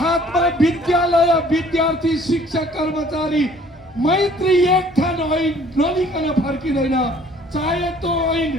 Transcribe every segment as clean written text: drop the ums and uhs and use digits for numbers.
हातमा विद्यालय विद्यार्थी शिक्षक कर्मचारी मैत्री एक ठान ऐन नलिकन फर्किँदैन। चाहे तो ऐन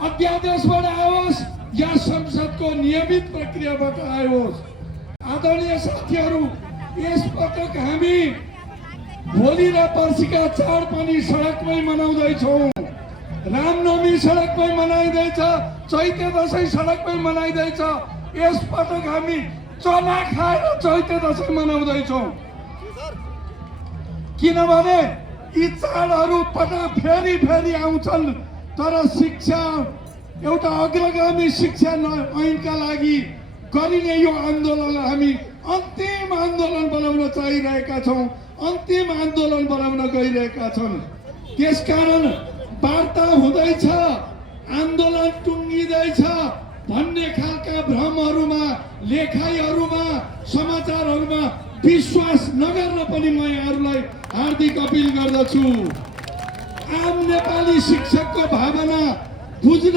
अध्यादेशबाट आओस् या संसदको नियमित प्रक्रियाबाट आओस्। आदरणीय साथीहरू, यसपटक हामी भोलि र पर्सिका चाड पनि सडकमै मनाउँदैछौँ। रामनवमी सडकमै मनाइँदैछ, चैते दशैं सडकमै मनाइँदैछ। यसपटक हामी चना खाएर चैते दशैं मनाउँदैछौँ, किनभने यी चाडहरू फेरि फेरि आउँछन्। तर शिक्षा एउटा अग्रगामी शिक्षा ऐनका लागि गरिने यो आन्दोलनलाई हामी अन्तिम आन्दोलन बनाउन चाहिरहेका छौँ, अन्तिम आन्दोलन बनाउन गइरहेका छन्। त्यसकारण वार्ता हुँदैछ, आन्दोलन टुङ्गिँदैछ भन्ने खालका भ्रमहरूमा, लेखाइहरूमा, समाचारहरूमा विश्वास नगर्न पनि म यहाँहरूलाई हार्दिक अपिल गर्दछु। आम नेपाली शिक्षकको भावना बुझ्न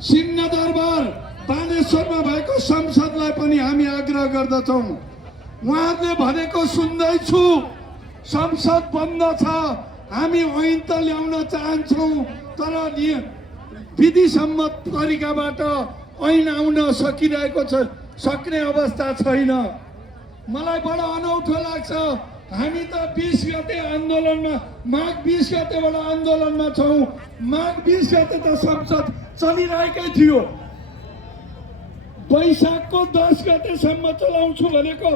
सिंहदरबार बानेश्वरमा भएको संसदलाई पनि हामी आग्रह गर्दछौँ। उहाँहरूले भनेको सुन्दैछु, संसद बन्द छ, हामी ऐन त ल्याउन चाहन्छौँ तर विधि सम्मत तरिकाबाट ऐन आउन सकिरहेको छ, सक्ने अवस्था छैन। मलाई बडो अनौठो लाग्छ। हामी त 20 गते आन्दोलनमा, माघ 20 गतेबाट आन्दोलनमा छौँ। माघ 20 गते त संसद चलिरहेकै थियो। वैशाखको 10 गतेसम्म चलाउँछु भनेको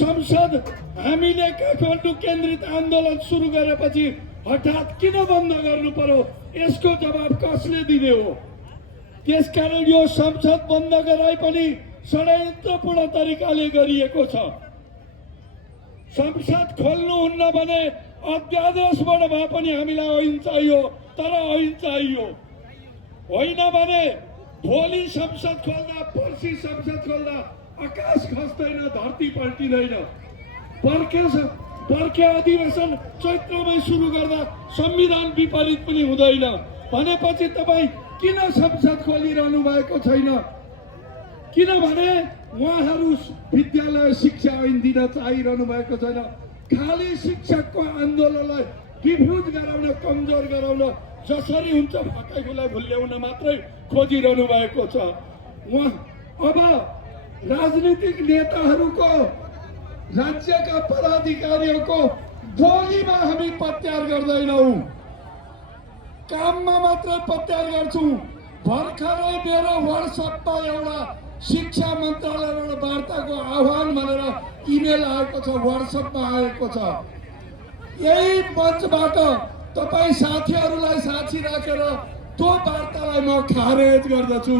संसद हामीले काठमाडौँ केन्द्रित आन्दोलन सुरु गरेपछि हठात किन बन्द गर्नु पर्यो? यसको जवाब कसले दिने हो? त्यसकारण यो संसद बन्द गराइ पनि षड्यन्त्रपूर्ण तरिकाले गरिएको छ। संसद खोल्नुहुन्न भने अध्यादेशबाट भए पनि हामीलाई ऐन चाहियो, तर ऐन चाहियो। होइन भने भोलि संसद खोल्दा, पर्सि संसद खोल्दा आकाश खस्दैन, धरती पल्टिँदैन। पर्खे अधिवेशन चैत्रमै सुरु गर्दा संविधान विपरीत पनि हुँदैन भनेपछि तपाईँ किन संसद खोलिरहनु भएको छैन? किनभने उहाँहरू विद्यालय शिक्षा ऐन दिन चाहिरहनु भएको छैन। खाली शिक्षकको आन्दोलनलाई डिफ्युज गराउन, कमजोर गराउन, जसरी हुन्छ फटाइफुलाई भुल्याउन मात्रै खोजिरहनु भएको छ। उहाँ अब राजनीतिक नेताहरूको, राज्यका पदाधिकारीहरूको बोलीमा हामी पत्यार गर्दैनौँ, काममा मात्रै पत्यार गर्छौँ। भर्खरै मेरो व्हाट्सएपमा एउटा शिक्षा मन्त्रालयबाट वार्ताको आह्वान भनेर इमेल आएको छ, व्हाट्सएपमा आएको छ। यही मञ्चबाट तपाईँ साथीहरूलाई साक्षी राखेर त्यो वार्तालाई म खारेज गर्दछु।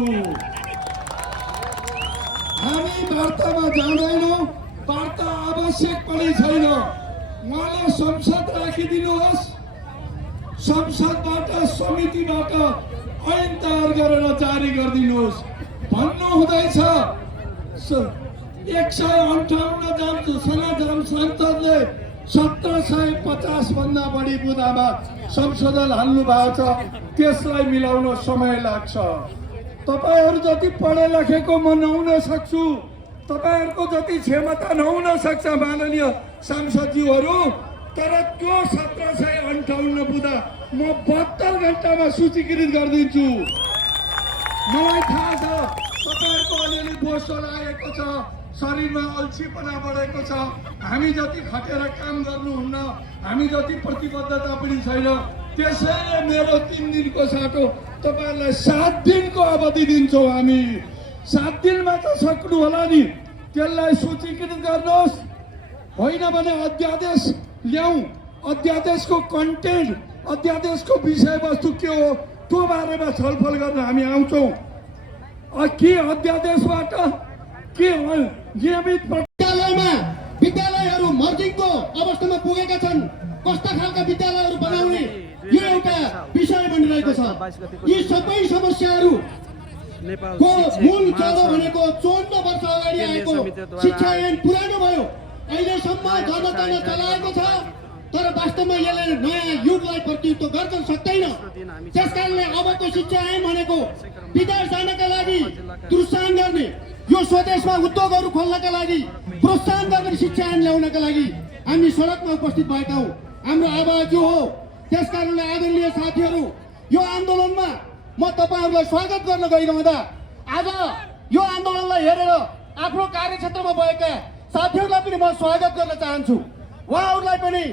हामी वार्तामा जाँदैनौँ, वार्ता आवश्यक पनि छैन। उहाँले संसद राखिदिनुहोस्, संसदबाट, समितिबाट ऐन तयार गरेर जारी गरिदिनुहोस् भन्नु हुँदैछ। 158 संविधान संसदले 1750 भन्दा बढी बुँदामा संशोधन हाल्नु भएको छ। त्यसलाई मिलाउन समय लाग्छ। तपाईहरू जति पढे लेखेको म नहुन सक्छु, तपाईहरूको जति क्षमता नहुन सक्छ माननीय सांसदज्यूहरू, तर त्यो 1758 बुँदा म 72 घण्टामा सूचीकृत गरिदिन्छु। मलाई थाहा छ तपाईहरूको अलिअलि बोसो लागेको छ, शरीरमा अल्छीपना बढेको छ, हामी जति खटेर काम गर्नुहुन्न, हामी जति प्रतिबद्धता पनि छैन। त्यसैले मेरो 3 दिनको साटो तपाईहरूलाई 7 दिनको अवधि दिन्छौँ हामी। 7 दिनमा त सक्नु होला नि, त्यसलाई सूचीकृत गर्नुहोस्। होइन भने अध्यादेश ल्याउँ, अध्यादेशको कन्टेन्ट, अध्यादेशको विषयवस्तु के हो त्यो बारेमा छलफल गर्न हामी आउँछौँ। के अध्यादेशबाट के नियमित विद्यालयमा विद्यालयहरू मर्जिङको अवस्थामा पुगेका छन्, कस्ता खालका विद्यालयहरू बनाउने यो एउटा विषय बनिरहेको छ। यी सबै समस्याहरू को मूल चलो भनेको 54 वर्ष अगाडि आएको शिक्षा ऐन पुरानो भयो, अहिलेसम्म जनताले चलाएको छ, तर वास्तवमा यसले नयाँ युगलाई प्रतिनिधित्व गर्न सक्दैन। त्यसकारणले अबको शिक्षा ऐन भनेको विदेश जानका लागि प्रोत्साहन गर्ने, यो स्वदेशमा उद्योगहरू खोल्नका लागि प्रोत्साहन गर्ने शिक्षा ऐन ल्याउनका लागि हामी सडकमा उपस्थित भएका हौँ। हाम्रो आवाज यो हो। त्यसकारणले आदरणीय साथीहरू, यो आन्दोलनमा म तपाईँहरूलाई स्वागत गर्न गइरहँदा आज यो आन्दोलनलाई हेरेर आफ्नो कार्यक्षेत्रमा भएका साथीहरूलाई पनि म स्वागत गर्न चाहन्छु। उहाँहरूलाई पनि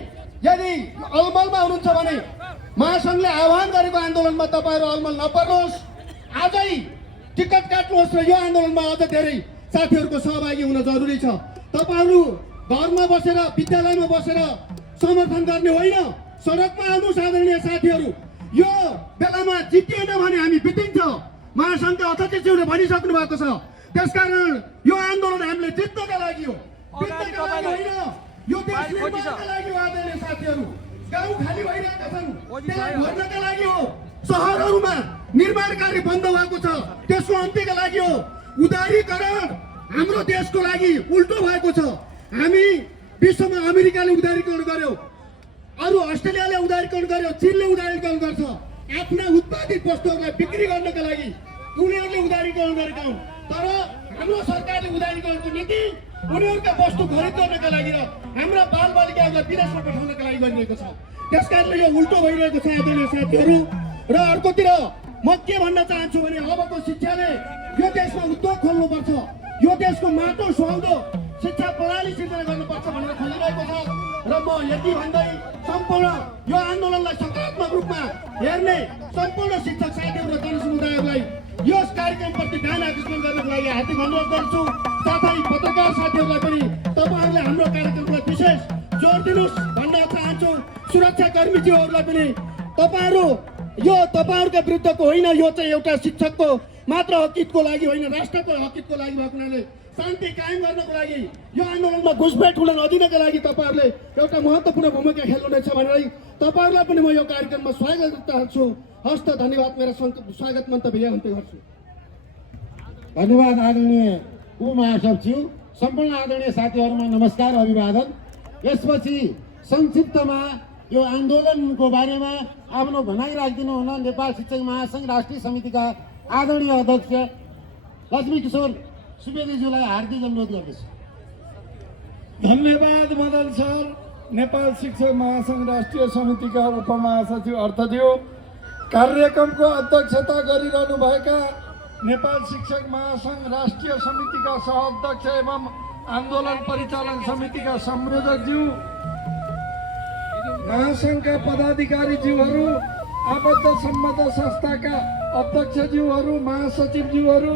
यदि अलमलमा हुनुहुन्छ भने महासङ्घले आह्वान गरेको आन्दोलनमा तपाईँहरू अलमल नपर्नुहोस्। आजै टिकट काट्नुहोस् र यो आन्दोलनमा अझ धेरै साथीहरूको सहभागी हुन जरुरी छ। तपाईँहरू घरमा बसेर विद्यालयमा बसेर समर्थन गर्ने होइन, सडकमा आउनुहोस्। आदरणीय साथीहरू, यो बेलामा जितिएन भने हामी बितिन्छ। महासङ्घका अध्यक्षज्यूले भनिसक्नु भएको छ। त्यसकारण यो आन्दोलन हामीले जित्नका लागि हो, बित्नका लागि होइन। यो देश निर्माणका लागि हो। आदरणीय साथीहरू, गाउँ खाली भइरहेका छन्, त्यसलाई भर्नका लागि हो। सहरहरूमा निर्माण कार्य बन्द भएको छ, त्यसको अन्त्यका लागि हो। उदारीकरण हाम्रो देशको लागि उल्टो भएको छ। हामी विश्वमा अमेरिकाले उदारीकरण गर्यो, अरू अस्ट्रेलियाले उदारीकरण गर्यो, चीनले उदारीकरण गर्छ। आफ्ना उत्पादित वस्तुहरूलाई बिक्री गर्नका लागि उनीहरूले उदारीकरण गरेका हुन्। तर हाम्रो सरकारले उदारीकरणको नीति उनीहरूका वस्तु खरिद गर्नका लागि र हाम्रा बालबालिकाहरूलाई विदेशमा पठाउनका लागि गरिरहेको छ। त्यसकारणले यो उल्टो भइरहेको छ। आदरणीय साथीहरू, र अर्कोतिर म के भन्न चाहन्छु भने अबको शिक्षाले यो देशमा उद्योग खोल्नुपर्छ, यो देशको माटो सुहाउँदो शिक्षा प्रणाली सिर्जना गर्नुपर्छ भनेर खोलिरहेको छ। र म यति भन्दै सम्पूर्ण यो आन्दोलनलाई सकारात्मक रूपमा हेर्ने सम्पूर्ण शिक्षक साथीहरू र जनसमुदायहरूलाई यस कार्यक्रमप्रति ध्यान आकर्षण गर्नको लागि हार्दिक अनुरोध गर्छु। साथै पत्रकार साथीहरूलाई पनि तपाईँहरूले हाम्रो कार्यक्रमलाई विशेष जोड दिनुहोस् भन्न चाहन्छु। सुरक्षाकर्मीज्यूहरूलाई पनि तपाईँहरू यो तपाईँहरूका विरुद्धको होइन, यो चाहिँ एउटा शिक्षकको मात्र हकितको लागि होइन, राष्ट्रको हकितको लागि भएको हुनाले शान्ति कायम गर्नको लागि यो आन्दोलनमा घुसपेट हुन नदिनका लागि तपाईँहरूले एउटा महत्त्वपूर्ण भूमिका खेल्नुहुनेछ भनेर तपाईँहरूलाई पनि म यो कार्यक्रममा स्वागत गर्न चाहन्छु। हस्त धन्यवाद। मेरा स्वागत मन्तव्य यहाँ अन्त्य गर्छु। धन्यवाद आदरणीय उपमहासचिव। सम्पूर्ण आदरणीय साथीहरूमा नमस्कार, अभिवादन। यसपछि संक्षिप्तमा यो आन्दोलनको बारेमा आफ्नो भनाइ राखिदिनु हुन नेपाल शिक्षक महासङ्घ राष्ट्रिय समितिका आदरणीय अध्यक्ष लक्ष्मी किशोर सुवेदीज्यूलाई हार्दिक अनुरोध गर्दछु। धन्यवाद मदन सर। नेपाल शिक्षक महासङ्घ राष्ट्रिय समितिका उपमहासचिव अर्थज्यू, कार्यक्रमको अध्यक्षता गरिरहनुभएका नेपाल शिक्षक महासङ्घ राष्ट्रिय समितिका सहअध्यक्ष एवं आन्दोलन परिचालन समितिका संयोजकज्यू, महासङ्घका पदाधिकारीज्यूहरू, आबद्ध सम्बद्ध संस्थाका अध्यक्षज्यूहरू, महासचिवज्यूहरू,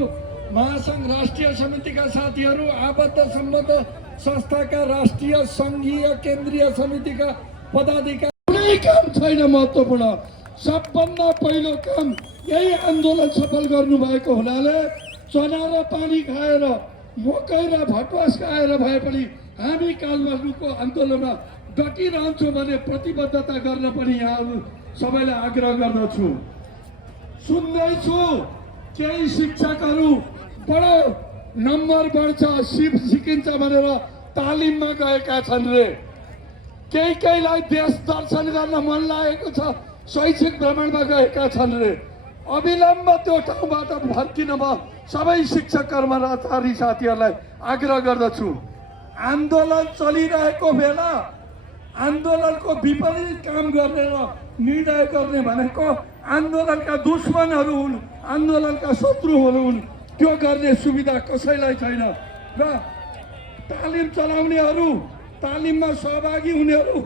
महासङ्घ राष्ट्रिय समितिका साथीहरू, आबद्ध सम्बद्ध संस्थाका राष्ट्रिय सङ्घीय केन्द्रीय समितिका पदाधिकारी, कुनै काम छैन महत्त्वपूर्ण। सबभन्दा पहिलो काम यही आन्दोलन सफल गर्नुभएको हुनाले चना र पानी खाएर, मकै र भटवास खाएर भए पनि हामी कालबाजुको आन्दोलनमा डटिरहन्छौँ भने प्रतिबद्धता गर्न पनि यहाँहरू सबैलाई आग्रह गर्दछु। सुन्दैछु केही शिक्षकहरू बडो नम्बर बढ्छ, सिप सिकिन्छ भनेर तालिममा गएका छन् रे। केहीलाई देश दर्शन गर्न मन लागेको छ, शैक्षिक भ्रमणमा गएका छन् रे। अविलम्ब त्यो ठाउँबाट फर्किन म सबै शिक्षक कर्मचारी साथीहरूलाई आग्रह गर्दछु। आन्दोलन चलिरहेको बेला आन्दोलनको विपरीत काम गर्ने र निर्णय गर्ने भनेको आन्दोलनका दुश्मनहरू हुन्, आन्दोलनका शत्रुहरू हुन्। त्यो गर्ने सुविधा कसैलाई छैन। र तालिम चलाउनेहरू, तालिममा सहभागी हुनेहरू,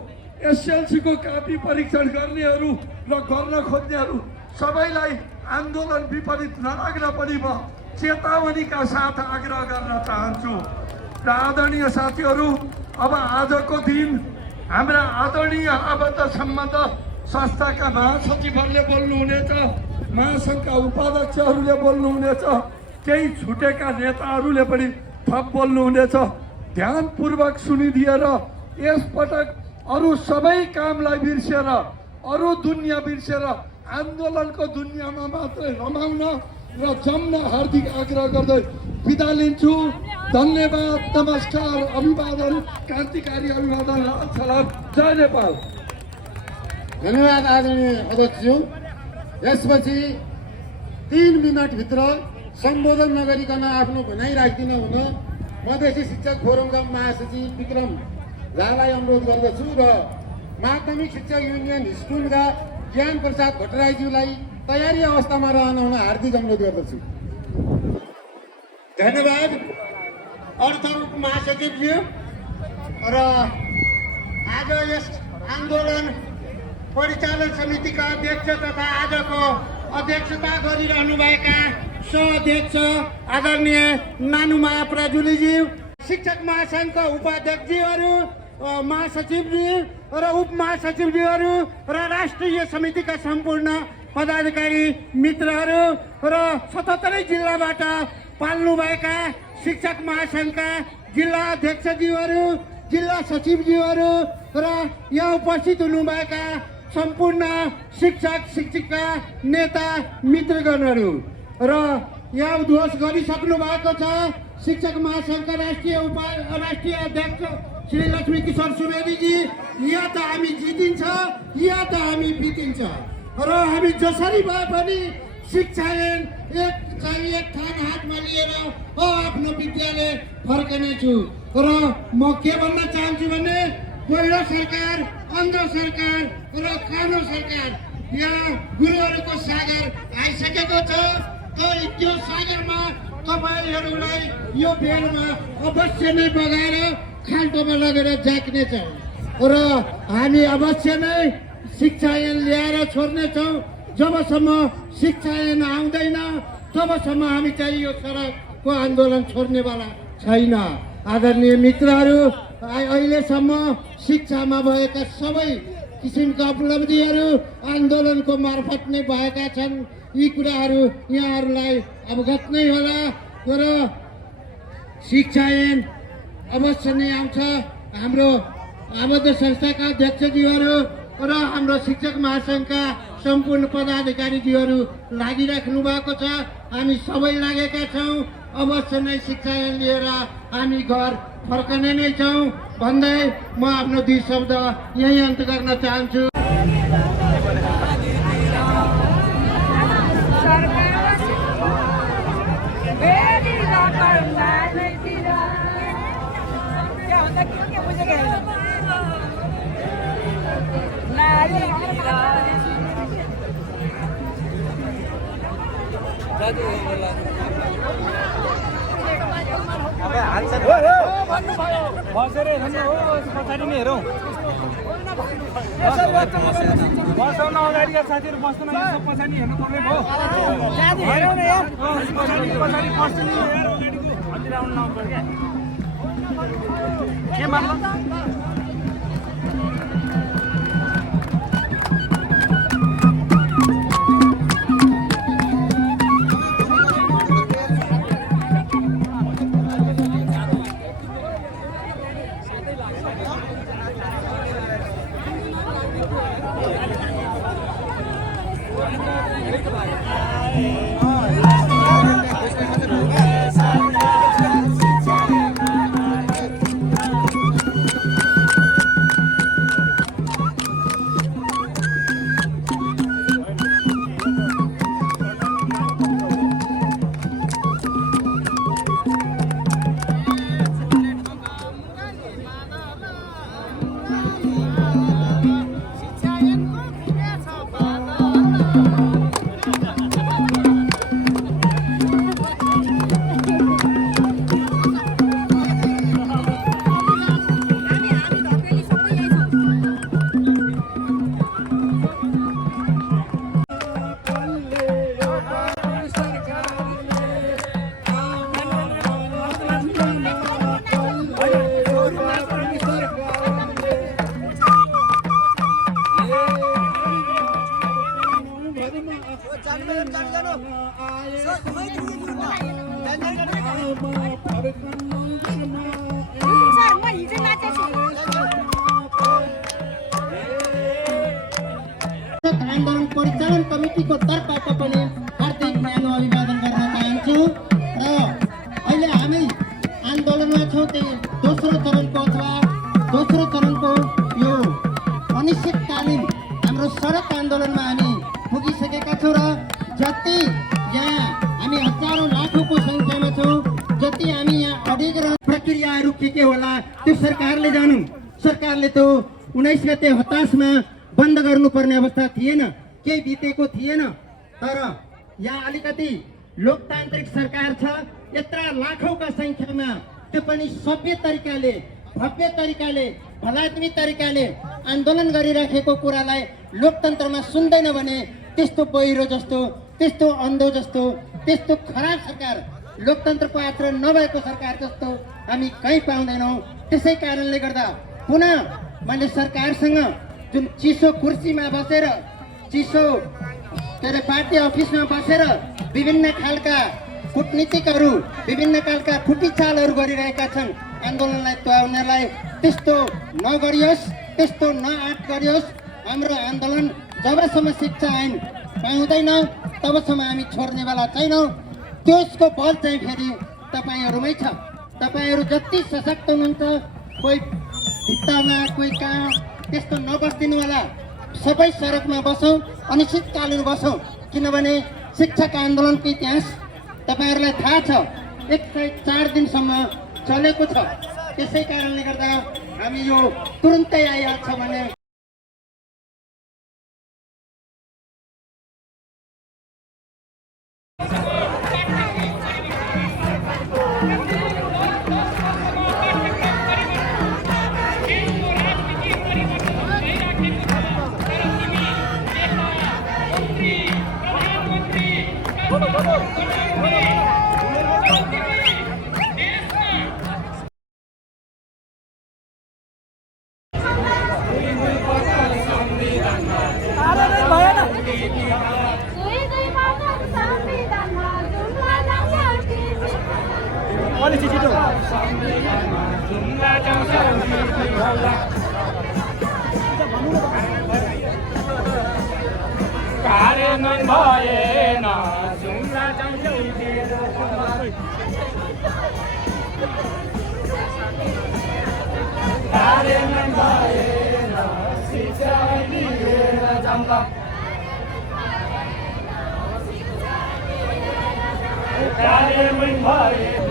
एसएलसीको कापी परीक्षण गर्नेहरू र गर्न खोज्नेहरू सबैलाई आन्दोलन विपरीत नलाग्न पनि म चेतावनीका साथ आग्रह गर्न चाहन्छु। र आदरणीय साथीहरू, अब आजको दिन हाम्रा आदरणीय आबद्ध सम्बन्ध संस्थाका महासचिवहरूले बोल्नुहुनेछ, महासङ्घका उपाध्यक्षहरूले बोल्नुहुनेछ, केही छुटेका नेताहरूले पनि थप बोल्नुहुनेछ। ध्यानपूर्वक सुनिदिएर यसपटक अरू सबै कामलाई बिर्सेर, अरू दुनियाँ बिर्सेर आन्दोलनको दुनियाँमा मात्रै रमाउन र जम्न हार्दिक आग्रह गर्दै बिदा लिन्छु। धन्यवाद, नमस्कार, अभिवादन, क्रान्तिकारी अभिवादन, लाल सलाम, जय नेपाल। धन्यवाद आदरणीय अध्यक्षज्यू। यसपछि 3 मिनटभित्र सम्बोधन नगरिकन आफ्नो भनाइ राखिदिन हुन मधेसी शिक्षक फोरमका महासचिव विक्रम झालाई अनुरोध गर्दछु र माध्यमिक शिक्षक युनियन स्कुलका ज्ञान प्रसाद भट्टराईज्यूलाई तयारी अवस्थामा रहन हार्दिक अनुरोध गर्दछु। धन्यवाद अर्थ महासचिवज्यू। र आज यस आन्दोलन परिचालन समितिका अध्यक्ष तथा आजको अध्यक्षता गरिरहनुभएका सह-अध्यक्ष आदरणीय नानु महाप्रजुलीज्यू, शिक्षक महासङ्घका उपाध्यक्षज्यूहरू, महासचिवज्यू र उपमहासचिवज्यूहरू र राष्ट्रिय समितिका सम्पूर्ण पदाधिकारी मित्रहरू र 77 जिल्लाबाट पाल्नुभएका शिक्षक महासङ्घका जिल्ला अध्यक्षज्यूहरू, जिल्ला सचिवज्यूहरू र यहाँ उपस्थित हुनुभएका सम्पूर्ण शिक्षक शिक्षिका नेता मित्रगणहरू र यहाँ उद्घोष गरिसक्नु भएको छ शिक्षक महासङ्घका राष्ट्रिय अध्यक्ष श्री लक्ष्मी किशोर सुवेदीजी। यहाँ त हामी जितिन्छ, यहाँ त हामी बितिन्छ र हामी जसरी भए पनि शिक्षा एक थान हातमा लिएर आफ्नो विद्यालय फर्कनेछु। र म के भन्न चाहन्छु भने पहिलो सरकार, अन्ध सरकार र कालो सरकार यहाँ गुरुहरूको सागर आइसकेको छ। त्यो सागरमा तपाईँहरूलाई यो बेलमा अवश्य नै बगाएर खाल्टोमा लगेर झाँक्नेछ र हामी अवश्य नै शिक्षा ऐन ल्याएर छोड्नेछौँ। जबसम्म शिक्षा ऐन आउँदैन तबसम्म हामी चाहिँ यो सडकको आन्दोलन छोड्नेवाला छैन। आदरणीय मित्रहरू, अहिलेसम्म शिक्षामा भएका सबै किसिमका उपलब्धिहरू आन्दोलनको मार्फत नै भएका छन्। यी कुराहरू यहाँहरूलाई अवगत नै होला। तर शिक्षा ऐन अवश्य नै आउँछ। हाम्रो आबद्ध संस्थाका अध्यक्षज्यूहरू र हाम्रो शिक्षक महासङ्घका सम्पूर्ण पदाधिकारीज्यूहरू लागिराख्नु भएको छ। हामी सबै लागेका छौँ। अवश्य नै शिक्षा ऐन लिएर हामी घर फर्कने नै छौँ भन्दै म आफ्नो 2 शब्द यही अन्त गर्न चाहन्छु। बसेर हेर्नु हो, पछाडि नै हेरौँ। बसाउन अगाडिका साथीहरू बस्दैन, यसो पछाडि हेर्नु पर्ने भयो। पछाडि बस्नु हजुर आउनु नपर्छ क्या के मतलब। आन्दोलन परिचालन कमिटीको तर्फबाट पनि हार्दिक न्यानो अभिवादन गर्न चाहन्छु। र अहिले हामी आन्दोलनमा छौँ, त्यही दोस्रो चरणको यो अनिश्चितकालीन हाम्रो सडक आन्दोलनमा हामी पुगिसकेका छौँ। र जति यहाँ हामी हजारौँ लाखौँको सङ्ख्यामा छौँ, जति हामी यहाँ अडिग के होला त्यो सरकारले जानु। सरकारले त्यो 19 गते हताशमा बन्द गर्नुपर्ने अवस्था थिएन, केही बितेको थिएन। तर यहाँ अलिकति लोकतान्त्रिक सरकार छ, यत्र लाखौंका संख्यामा, त्यो पनि सभ्य तरिकाले, भव्य तरिकाले, भलात्मी तरिकाले आन्दोलन गरिराखेको कुरालाई लोकतन्त्रमा सुन्दैन भने त्यस्तो पहिरो जस्तो, त्यस्तो अन्धो जस्तो, त्यस्तो खराब सरकार, लोकतन्त्रको आचरण नभएको सरकार जस्तो हामी कहीँ पाउँदैनौँ। त्यसै कारणले गर्दा पुनः मैले सरकारसँग जुन चिसो कुर्सीमा बसेर, चिसो के अरे पार्टी अफिसमा बसेर विभिन्न खालका कूटनीतिकहरू, विभिन्न खालका फुटीचालहरू गरिरहेका छन् आन्दोलनलाई तुहाउनलाई, त्यस्तो नगरियोस्, त्यस्तो नआँट गरियोस्। हाम्रो आन्दोलन जबसम्म शिक्षा ऐन पाउँदैन तबसम्म हामी छोड्नेवाला छैनौँ। त्यसको बल चाहिँ फेरि तपाईँहरूमै छ। तपाईँहरू जति सशक्त हुनुहुन्छ, कोही भित्तामा कोही कहाँ त्यस्तो नबस्दिनुहोला। सबै सडकमा बसौँ, अनिश्चितकालीन बसौँ, किनभने शिक्षक आन्दोलनको इतिहास तपाईँहरूलाई थाहा छ, 104 दिनसम्म चलेको छ। त्यसै कारणले गर्दा हामी यो तुरुन्तै आइहाल्छ भने कार्यान्वयन भएन, जुम्ला जान्छ कार्यान्वयन भएन, शिक्षा लिएर जाम्ला कार्यान्वयन भएन।